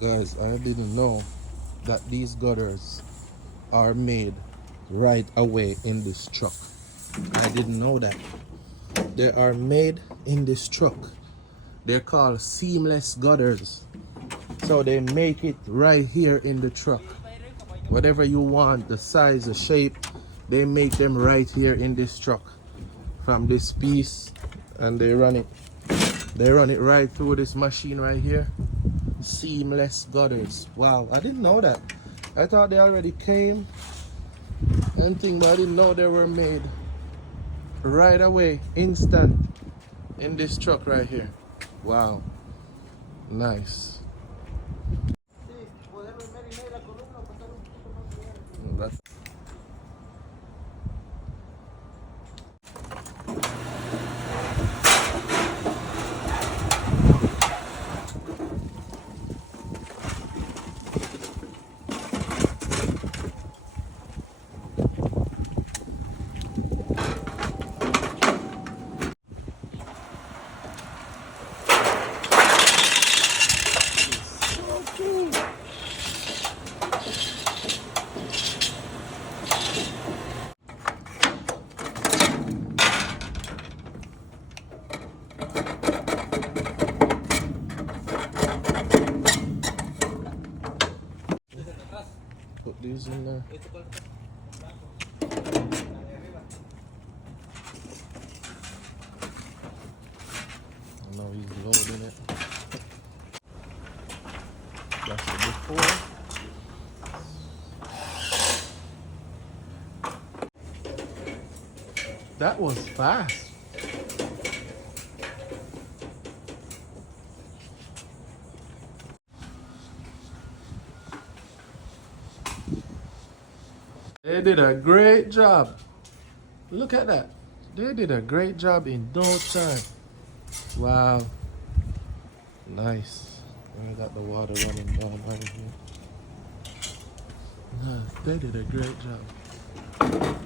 Guys, I didn't know that these gutters are made right away in this truck. I didn't know that. They are made in this truck. They're called seamless gutters. So they make it right here in the truck. Whatever you want, the size, the shape, they make them right here in this truck. From this piece, and they run it right through this machine right here. Seamless gutters. Wow, I didn't know that. I thought they already came and thing, but I didn't know they were made right away, instant, in this truck right here. Wow, nice. That's so cool. Put these in there. Now he's loading it. That's it before. That was fast. They did a great job. Look at that. They did a great job in no time. Wow. Nice. I got the water running down right here. Nice. They did a great job.